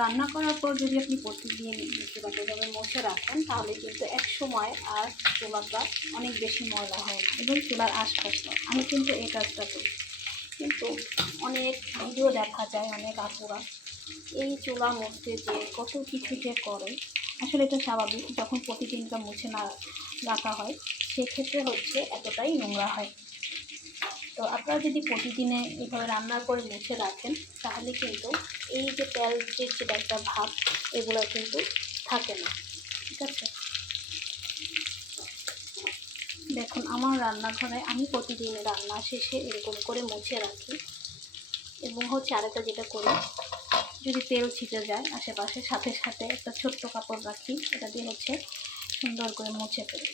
রান্না করার পর যদি আপনি প্রতিদিন চুলাটা এভাবে মুছে রাখেন তাহলে কিন্তু এক সময় আর চুলাটা অনেক বেশি ময়লা হয় না এবং চুলার আশপাশটা। আমি কিন্তু এই কাজটা করি, কিন্তু অনেক ভিডিও দেখা যায় অনেক আপুরা এই চুলা মুছতে যে কত কিছু যে করে। আসলে এটা স্বাভাবিক, যখন প্রতিদিনটা মুছে না রাখা হয় সেক্ষেত্রে হচ্ছে এতটাই নোংরা হয়। তো আপনারা যদি প্রতিদিনে এইভাবে রান্নার পরে মুছে রাখেন তাহলে কিন্তু এই যে তেল যে একটা ভাব এগুলো কিন্তু থাকে না। ঠিক আছে, দেখুন আমার রান্নাঘরে আমি প্রতিদিন রান্না শেষে এরকম করে মুছে রাখি। এবং হচ্ছে আরেকটা যেটা করি, যদি তেল ছিটে যায় আশেপাশে সাথে সাথে একটা ছোট্ট কাপড় রাখি, এটা দিয়ে হচ্ছে সুন্দর করে মুছে ফেলি।